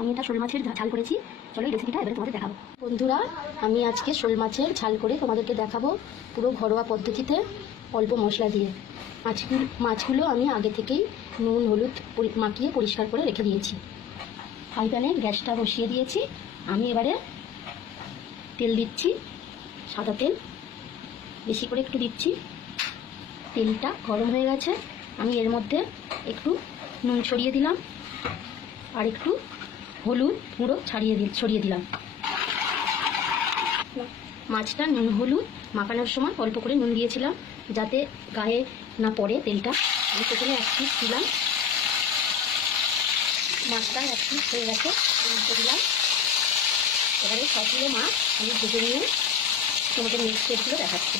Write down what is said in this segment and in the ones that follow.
আমি এটা শোল মাছের ঝাল করেছি। চলো এই রেসিপিটা এবারে তোমাদের দেখাবো। বন্ধুরা, আমি আজকে শোল মাছের ঝাল করে তোমাদেরকে দেখাবো পুরো ঘরোয়া পদ্ধতিতে অল্প মশলা দিয়ে। মাছগুলো মাছগুলো আমি আগে থেকেই নুন, হলুদ মাখিয়ে পরিষ্কার করে রেখে দিয়েছি। ফ্রাই প্যানে গ্যাসটা বসিয়ে দিয়েছি। আমি এবারে তেল দিচ্ছি, সাদা তেল। বেশি করে একটু দিচ্ছি। তেলটা গরম হয়ে গেছে। আমি এর মধ্যে একটু নুন ছড়িয়ে দিলাম। আর একটু হলুদ গুঁড়ো ছাড়িয়ে দিল ছড়িয়ে দিলাম। মাছটা নুন, হলুদ মাখানোর সময় অল্প করে নুন দিয়েছিলাম, যাতে গায়ে না পড়ে তেলটা। আমি এক পিস দিলাম। মাছটা এক পিস হয়ে গেছে দিলাম। এবারে সবগুলো মাছ আমি ভেজে নিয়ে তোমাদের নেক্সট স্টেপগুলো দেখাচ্ছি।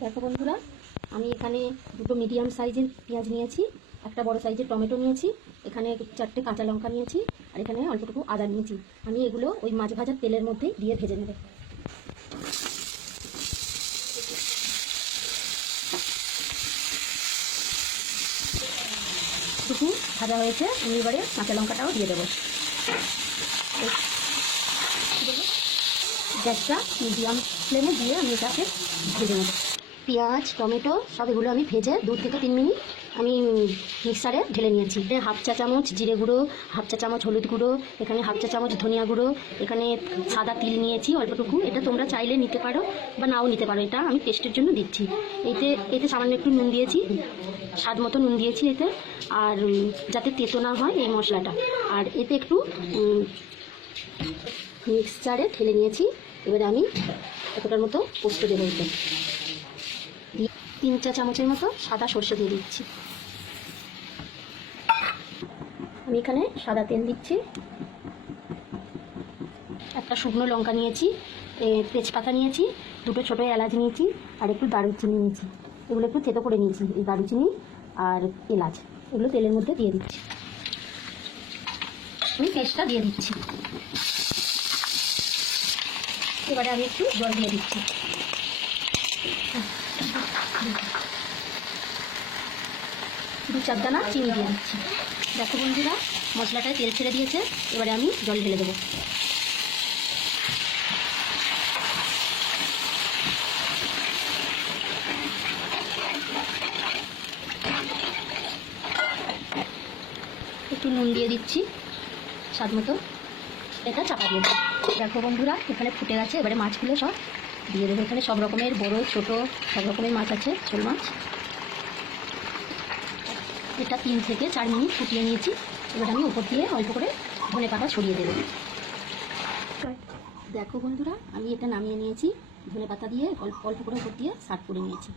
দেখো বন্ধুরা, আমি এখানে দুটো মিডিয়াম সাইজের পেঁয়াজ নিয়েছি, একটা বড় সাইজের টমেটো নিয়েছি, এখানে চারটে কাঁচা লঙ্কা নিয়েছি এখানে অল্পটুকু আদা নিয়েছি। আমি এগুলো ওই মাছ ভাজার তেলের মধ্যেই দিয়ে ভেজে নেব। টুকু ভাজা হয়েছে, আমি এবারে কাঁচা লঙ্কাটাও দিয়ে দেবো। গ্যাসটা মিডিয়াম ফ্লেমে দিয়ে আমি এটাকে ভেজে নেব। পেঁয়াজ, টমেটো, সব এগুলো আমি ভেজে দু থেকে তিন মিনিট আমি মিক্সারে ঢেলে নিয়েছি। হাফ চা চামচ জিরে গুঁড়ো, হাফ চা চামচ হলুদ গুঁড়ো, এখানে হাফ চা চামচ ধনিয়া গুঁড়ো, এখানে সাদা তিল নিয়েছি অল্পটুকু এটা তোমরা চাইলে নিতে পারো বা নাও নিতে পারো। এটা আমি টেস্টের জন্য দিচ্ছি। এতে এতে সামান্য একটু নুন দিয়েছি। স্বাদ মতো নুন দিয়েছি এতে। আর যাতে তেতো না হয় এই মশলাটা। আর এতে একটু মিক্সচারে ঢেলে নিয়েছি। এবারে আমি এতটার মতো পোস্ত দেবো দিয়ে তিন চা চামচের মতো সাদা সর্ষে দিয়ে দিচ্ছি। আমি এখানে সাদা তেল দিচ্ছি। একটা শুকনো লঙ্কা নিয়েছি তেজপাতা নিয়েছি, দুটো ছোটো এলাচ নিয়েছি, আর একটু দারুচিনি নিয়েছি। এগুলো একটু থেতো করে নিয়েছি, এই দারুচিনি আর এলাচ। এগুলো তেলের মধ্যে দিয়ে দিচ্ছি। আমি পেস্টটা দিয়ে দিচ্ছি। এবারে আমি একটু জল দিয়ে দিচ্ছি। দু চার দানা চিনি দিয়ে দিচ্ছি। দেখো বন্ধুরা, মশলাটায় তেল ছেড়ে দিয়েছে, এবারে আমি জল ঢেলে দেবো। একটু নুন দিয়ে দিচ্ছি, স্বাদ মতো। এটা চাপা দিয়ে দেখো বন্ধুরা, এখানে ফুটে গেছে, এবারে মাছগুলো সব দিয়ে দেবো এখানে সব রকমের বড়, ছোট, সব রকমের মাছ আছে শোল মাছ। এটা তিন থেকে চার মিনিট ফুটিয়ে নিয়েছি। এবার আমি উপর দিয়ে অল্প করে ধনে পাতা ছড়িয়ে দেবো। দেখো বন্ধুরা, আমি এটা নামিয়ে নিয়েছি। ধনে পাতা দিয়ে অল্প অল্প করে উপর দিয়ে সার্ভ করে নিয়েছি।